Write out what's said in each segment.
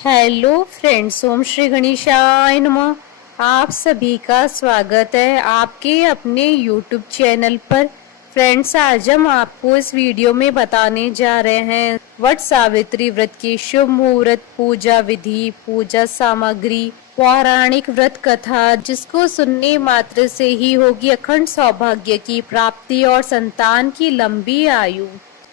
Hello friends, ओम श्री गणेशाय नमः। आप सभी का स्वागत है आपके अपने यूट्यूब चैनल पर। फ्रेंड्स, आज हम आपको इस वीडियो में बताने जा रहे हैं वट सावित्री व्रत की शुभ मुहूर्त, पूजा विधि, पूजा सामग्री, पौराणिक व्रत कथा, जिसको सुनने मात्र से ही होगी अखंड सौभाग्य की प्राप्ति और संतान की लंबी आयु,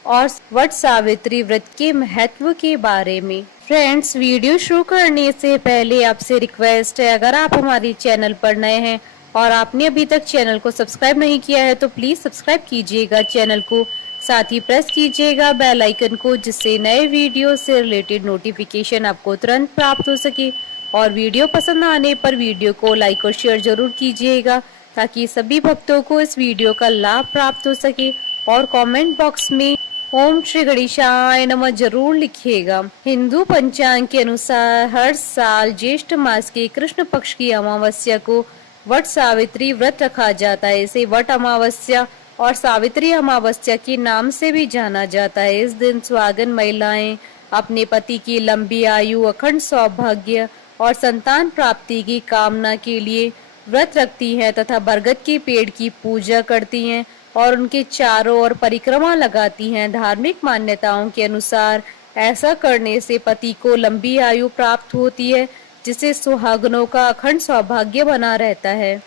और वट सावित्री व्रत के महत्व के बारे में। फ्रेंड्स, वीडियो शुरू करने से पहले आपसे रिक्वेस्ट है, अगर आप हमारे चैनल पर नए हैं और आपने अभी तक चैनल को सब्सक्राइब नहीं किया है तो प्लीज सब्सक्राइब कीजिएगा चैनल को, साथ ही प्रेस कीजिएगा बेल आइकन को, जिससे नए वीडियो से रिलेटेड नोटिफिकेशन आपको तुरंत प्राप्त हो सके। और वीडियो पसंद आने पर वीडियो को लाइक और शेयर जरूर कीजिएगा, ताकि सभी भक्तों को इस वीडियो का लाभ प्राप्त हो सके। और कमेंट बॉक्स में ओम श्री गणेशाय नमः जरूर लिखिएगा। हिंदू पंचांग के अनुसार हर साल ज्येष्ठ मास के कृष्ण पक्ष की अमावस्या को वट सावित्री व्रत रखा जाता है। इसे वट अमावस्या और सावित्री अमावस्या के नाम से भी जाना जाता है। इस दिन सुहागन महिलाएं अपने पति की लंबी आयु, अखंड सौभाग्य और संतान प्राप्ति की कामना के लिए व्रत रखती हैं तथा बरगद के पेड़ की पूजा करती हैं और उनके चारों ओर परिक्रमा लगाती हैं। धार्मिक मान्यताओं के अनुसार ऐसा करने से पति को लंबी आयु प्राप्त होती है, जिससे सुहागनों का अखंड सौभाग्य बना रहता है।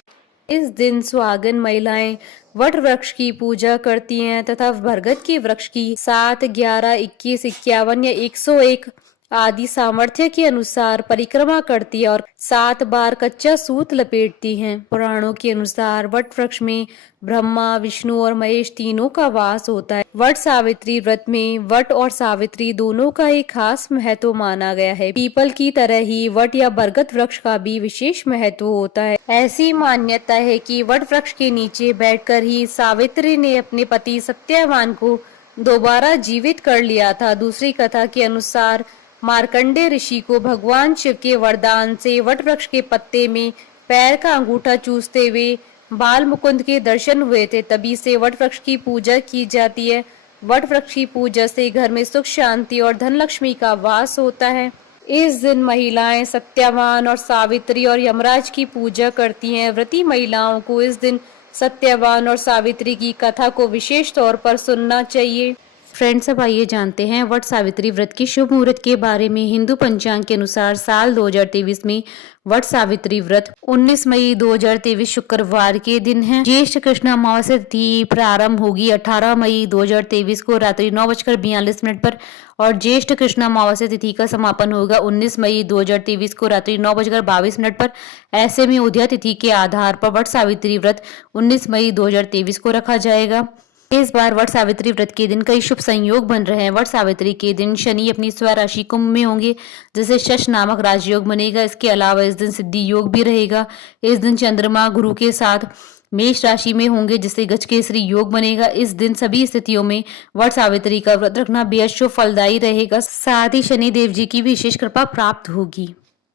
इस दिन सुहागन महिलाएं वट वृक्ष की पूजा करती हैं तथा बरगद के वृक्ष की 7, 11, 21, 51 या 101 आदि सामर्थ्य के अनुसार परिक्रमा करती है और 7 बार कच्चा सूत लपेटती हैं। पुराणों के अनुसार वट वृक्ष में ब्रह्मा, विष्णु और महेश तीनों का वास होता है। वट सावित्री व्रत में वट और सावित्री दोनों का एक खास महत्व माना गया है। पीपल की तरह ही वट या बरगद वृक्ष का भी विशेष महत्व होता है। ऐसी मान्यता है कि वट वृक्ष के नीचे बैठकर ही सावित्री ने अपने पति सत्यवान को दोबारा जीवित कर लिया था। दूसरी कथा के अनुसार मार्कंडेय ऋषि को भगवान शिव के वरदान से वट वृक्ष के पत्ते में पैर का अंगूठा चूसते हुए बाल मुकुंद के दर्शन हुए थे। तभी से वट वृक्ष की पूजा की जाती है। वट वृक्ष की पूजा से घर में सुख, शांति और धन लक्ष्मी का वास होता है। इस दिन महिलाएं सत्यवान और सावित्री और यमराज की पूजा करती हैं। व्रती महिलाओं को इस दिन सत्यवान और सावित्री की कथा को विशेष तौर पर सुनना चाहिए। फ्रेंड्स, अब आइए जानते हैं वट सावित्री व्रत की शुभ मुहूर्त के बारे में। हिंदू पंचांग के अनुसार साल 2023 में वट सावित्री व्रत 19 मई 2023 शुक्रवार के दिन है। ज्येष्ठ कृष्ण अमावस्या तिथि प्रारंभ होगी 18 मई 2023 को रात्रि 9:42 पर और ज्येष्ठ कृष्ण अमावस्या तिथि का समापन होगा 19 मई 2023 को रात्रि 9:22 पर। ऐसे में उदया तिथि के आधार पर वट सावित्री व्रत 19 मई 2023 को रखा जाएगा। इस बार वट सावित्री व्रत के दिन कई शुभ संयोग बन रहे हैं। वट सावित्री के दिन शनि अपनी स्वराशि कुंभ में होंगे, जिससे शश नामक राजयोग बनेगा। इसके अलावा इस दिन सिद्धि योग भी रहेगा। इस दिन चंद्रमा गुरु के साथ मेष राशि में होंगे, जिससे गजकेसरी योग बनेगा। इस दिन सभी स्थितियों में वट सावित्री का व्रत रखना बेहद शुभ फलदायी रहेगा। साथ ही शनि देव जी की विशेष कृपा प्राप्त होगी।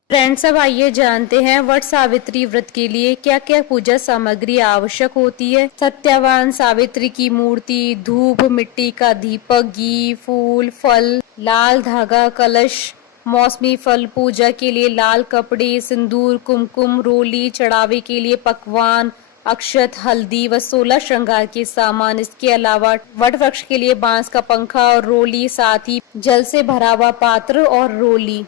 फ्रेंड्स, अब आइए जानते हैं वट सावित्री व्रत के लिए क्या क्या पूजा सामग्री आवश्यक होती है। सत्यवान सावित्री की मूर्ति, धूप, मिट्टी का दीपक, घी, फूल, फल, लाल धागा, कलश, मौसमी फल, पूजा के लिए लाल कपड़े, सिंदूर, कुमकुम, रोली, चढ़ावे के लिए पकवान, अक्षत, हल्दी व 16 श्रृंगार के सामान। इसके अलावा वट वृक्ष के लिए बांस का पंखा और रोली, साथ ही जल से भरा हुआ पात्र और रोली।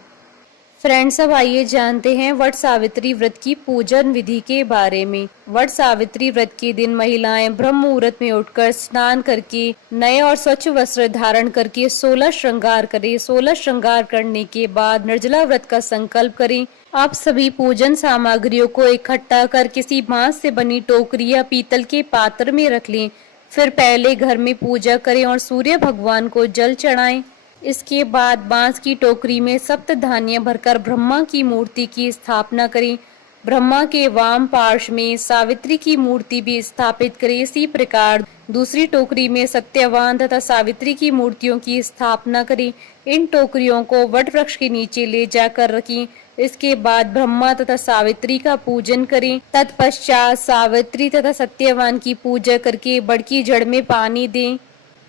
फ्रेंड्स, अब आइए जानते हैं वट सावित्री व्रत की पूजन विधि के बारे में। वट सावित्री व्रत के दिन महिलाएं ब्रह्म मुहूर्त में उठकर स्नान करके नए और स्वच्छ वस्त्र धारण करके 16 श्रृंगार करें। 16 श्रृंगार करने के बाद निर्जला व्रत का संकल्प करें। आप सभी पूजन सामग्रियों को इकट्ठा कर किसी बांस से बनी टोकरी या पीतल के पात्र में रख लें। फिर पहले घर में पूजा करें और सूर्य भगवान को जल चढ़ाएं। इसके बाद बांस की टोकरी में सप्त धान्य भरकर ब्रह्मा की मूर्ति की स्थापना करें। ब्रह्मा के वाम पार्श्व में सावित्री की मूर्ति भी स्थापित करें। इसी प्रकार दूसरी टोकरी में सत्यवान तथा सावित्री की मूर्तियों की स्थापना करें। इन टोकरियों को वट वृक्ष के नीचे ले जाकर रखें। इसके बाद ब्रह्मा तथा सावित्री का पूजन करें। तत्पश्चात सावित्री तथा सत्यवान की पूजा करके बड़ की जड़ में पानी दें।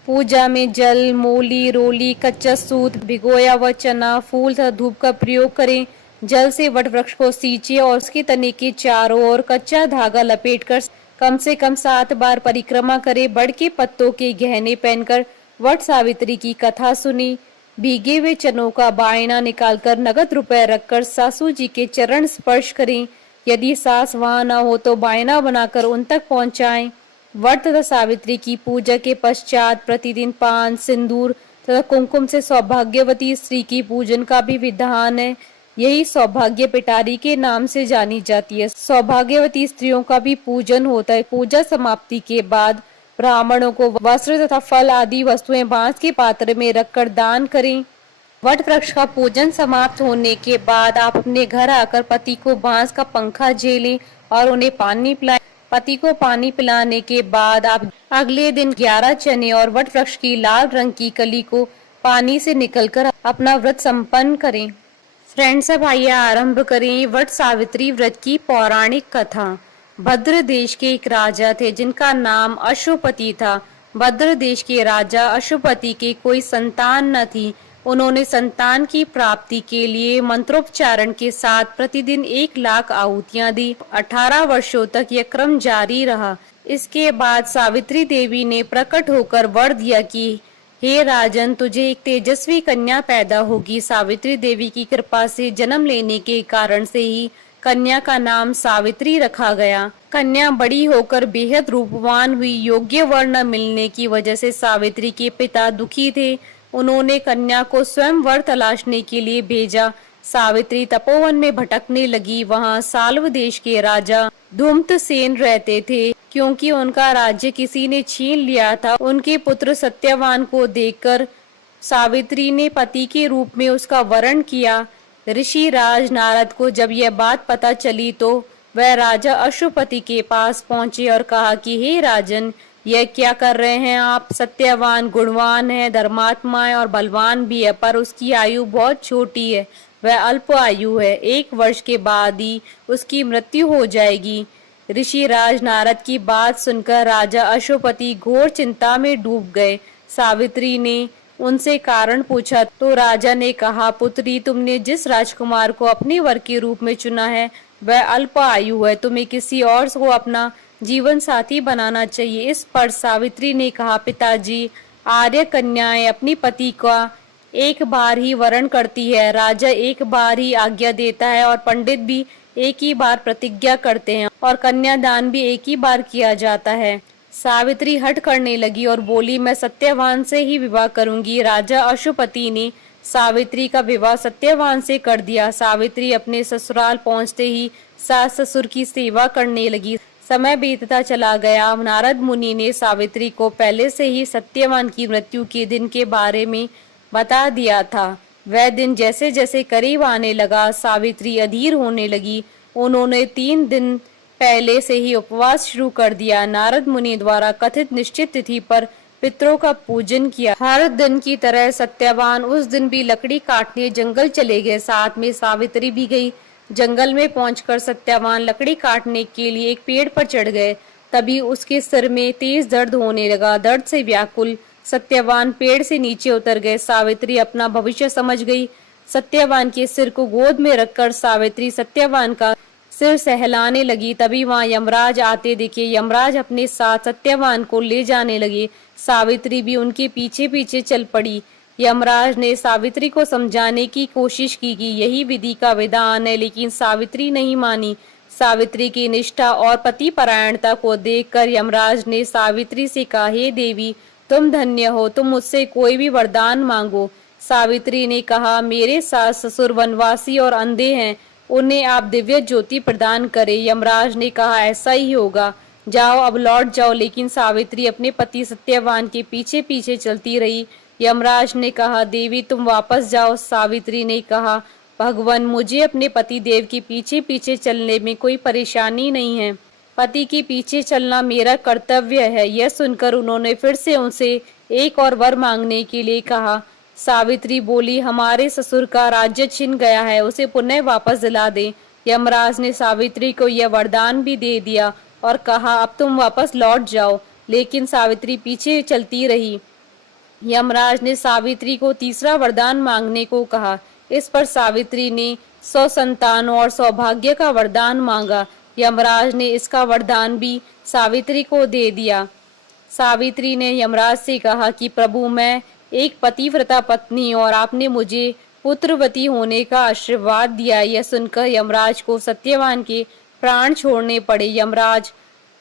पूजा में जल, मूली, रोली, कच्चा सूत, भिगोया हुआ चना, फूल तथा धूप का प्रयोग करें। जल से वट वृक्ष को सींचे और उसके तने के चारों ओर कच्चा धागा लपेटकर कम से कम 7 बार परिक्रमा करें। बड़ के पत्तों के गहने पहनकर वट सावित्री की कथा सुनी। भीगे हुए चनों का बायना निकालकर नगद रुपए रखकर सासू जी के चरण स्पर्श करें। यदि सास वहां न हो तो बायना बनाकर उन तक पहुंचाएं। वट तथा सावित्री की पूजा के पश्चात प्रतिदिन पान, सिंदूर तथा कुमकुम से सौभाग्यवती स्त्री की पूजन का भी विधान है। यही सौभाग्य पिटारी के नाम से जानी जाती है। सौभाग्यवती स्त्रियों का भी पूजन होता है। पूजा समाप्ति के बाद ब्राह्मणों को वस्त्र तथा फल आदि वस्तुएं बांस के पात्र में रखकर दान करें। वट वृक्ष का पूजन समाप्त होने के बाद आप अपने घर आकर पति को बांस का पंखा झेलें और उन्हें पानी पिलाएं। पति को पानी पिलाने के बाद आप अगले दिन 11 चने और वट वृक्ष की लाल रंग की कली को पानी से निकलकर अपना व्रत संपन्न करें। फ्रेंड्स, अब आइए आरंभ करें वट सावित्री व्रत की पौराणिक कथा। भद्र देश के एक राजा थे जिनका नाम अशुपति था। भद्र देश के राजा अशुपति के कोई संतान न थी। उन्होंने संतान की प्राप्ति के लिए मंत्रोच्चारण के साथ प्रतिदिन 1 लाख आहुतियां दी। 18 वर्षों तक यह क्रम जारी रहा। इसके बाद सावित्री देवी ने प्रकट होकर वर दिया कि हे राजन, तुझे एक तेजस्वी कन्या पैदा होगी। सावित्री देवी की कृपा से जन्म लेने के कारण से ही कन्या का नाम सावित्री रखा गया। कन्या बड़ी होकर बेहद रूपवान हुई। योग्य वर न मिलने की वजह से सावित्री के पिता दुखी थे। उन्होंने कन्या को स्वयं वर तलाशने के लिए भेजा। सावित्री तपोवन में भटकने लगी। वहां साल्व देश के राजा धूम्रसेन रहते थे। क्योंकि उनका राज्य किसी ने छीन लिया था, उनके पुत्र सत्यवान को देखकर सावित्री ने पति के रूप में उसका वरण किया। ऋषि राज नारद को जब यह बात पता चली तो वह राजा अशुपति के पास पहुंचे और कहा कि हे राजन, यह क्या कर रहे हैं आप? सत्यवान गुणवान है, धर्मात्मा है और बलवान भी है, पर उसकी आयु बहुत छोटी है। वह अल्प आयु है। 1 वर्ष के बाद ही उसकी मृत्यु हो जाएगी। ऋषि राज नारद की बात सुनकर राजा अशुपति घोर चिंता में डूब गए। सावित्री ने उनसे कारण पूछा तो राजा ने कहा, पुत्री, तुमने जिस राजकुमार को अपने वर के रूप में चुना है वह अल्प आयु है। तुम्हें किसी और को अपना जीवन साथी बनाना चाहिए। इस पर सावित्री ने कहा, पिताजी, आर्य कन्याएं अपनी पति का एक बार ही वरण करती है। राजा एक बार ही आज्ञा देता है और पंडित भी एक ही बार प्रतिज्ञा करते हैं और कन्यादान भी एक ही बार किया जाता है। सावित्री हट करने लगी और बोली, मैं सत्यवान से ही विवाह करूंगी। राजा अशुपति ने सावित्री का विवाह सत्यवान से कर दिया। सावित्री अपने ससुराल पहुंचते ही सास ससुर की सेवा करने लगी। समय बीतता चला गया। नारद मुनि ने सावित्री को पहले से ही सत्यवान की मृत्यु के दिन के बारे में बता दिया था। वह दिन जैसे जैसे करीब आने लगा, सावित्री अधीर होने लगी। उन्होंने 3 दिन पहले से ही उपवास शुरू कर दिया। नारद मुनि द्वारा कथित निश्चित तिथि पर पितरों का पूजन किया। हर दिन की तरह सत्यवान उस दिन भी लकड़ी काटने जंगल चले गए। साथ में सावित्री भी गई। जंगल में पहुंचकर सत्यवान लकड़ी काटने के लिए एक पेड़ पर चढ़ गए। तभी उसके सिर में तेज दर्द होने लगा। दर्द से व्याकुल सत्यवान पेड़ से नीचे उतर गए। सावित्री अपना भविष्य समझ गई। सत्यवान के सिर को गोद में रखकर सावित्री सत्यवान का सिर सहलाने लगी। तभी वहां यमराज आते दिखे। यमराज अपने साथ सत्यवान को ले जाने लगे। सावित्री भी उनके पीछे पीछे चल पड़ी। यमराज ने सावित्री को समझाने की कोशिश की कि यही विधि का विधान है, लेकिन सावित्री नहीं मानी। सावित्री की निष्ठा और पति परायणता को देखकर यमराज ने सावित्री से कहा, हे देवी, तुम धन्य हो, तुम मुझसे कोई भी वरदान मांगो। सावित्री ने कहा, मेरे सास ससुर वनवासी और अंधे हैं, उन्हें आप दिव्य ज्योति प्रदान करें। यमराज ने कहा, ऐसा ही होगा, जाओ अब लौट जाओ। लेकिन सावित्री अपने पति सत्यवान के पीछे पीछे चलती रही। यमराज ने कहा, देवी तुम वापस जाओ। सावित्री ने कहा, भगवान, मुझे अपने पति देव के पीछे पीछे चलने में कोई परेशानी नहीं है। पति के पीछे चलना मेरा कर्तव्य है। यह सुनकर उन्होंने फिर से उनसे एक और वर मांगने के लिए कहा। सावित्री बोली, हमारे ससुर का राज्य छिन गया है, उसे पुनः वापस दिला दे। यमराज ने सावित्री को यह वरदान भी दे दिया और कहा, अब तुम वापस लौट जाओ। लेकिन सावित्री पीछे चलती रही। यमराज ने सावित्री को तीसरा वरदान मांगने को कहा। इस पर सावित्री ने 100 संतानों और सौभाग्य का वरदान मांगा। यमराज ने इसका वरदान भी सावित्री को दे दिया। सावित्री ने यमराज से कहा कि प्रभु, मैं एक पतिव्रता पत्नी और आपने मुझे पुत्रवती होने का आशीर्वाद दिया। यह सुनकर यमराज को सत्यवान के प्राण छोड़ने पड़े। यमराज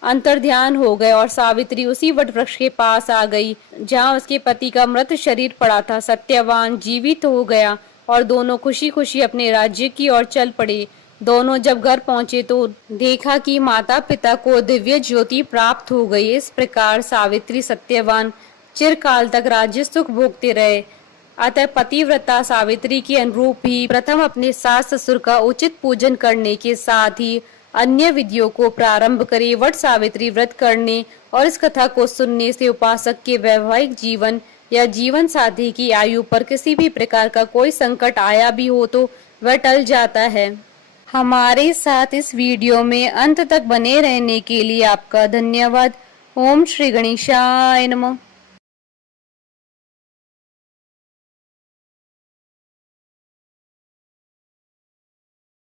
अंतर्ध्यान हो गए और सावित्री उसी वट वृक्ष के पास आ गई जहाँ उसके पति का मृत शरीर पड़ा था। सत्यवान जीवित हो गया और दोनों खुशी खुशी अपने राज्य की ओर चल पड़े। दोनों जब घर पहुंचे तो देखा कि माता पिता को दिव्य ज्योति प्राप्त हो गई। इस प्रकार सावित्री सत्यवान चिरकाल तक राज्य सुख भोगते रहे। अतः पतिव्रता सावित्री के अनुरूप ही प्रथम अपने सास ससुर का उचित पूजन करने के साथ ही अन्य विधियों को प्रारंभ करे। वट सावित्री व्रत करने और इस कथा को सुनने से उपासक के वैवाहिक जीवन या जीवन साथी की आयु पर किसी भी प्रकार का कोई संकट आया भी हो तो वह टल जाता है। हमारे साथ इस वीडियो में अंत तक बने रहने के लिए आपका धन्यवाद। ओम श्री गणेशाय नमः।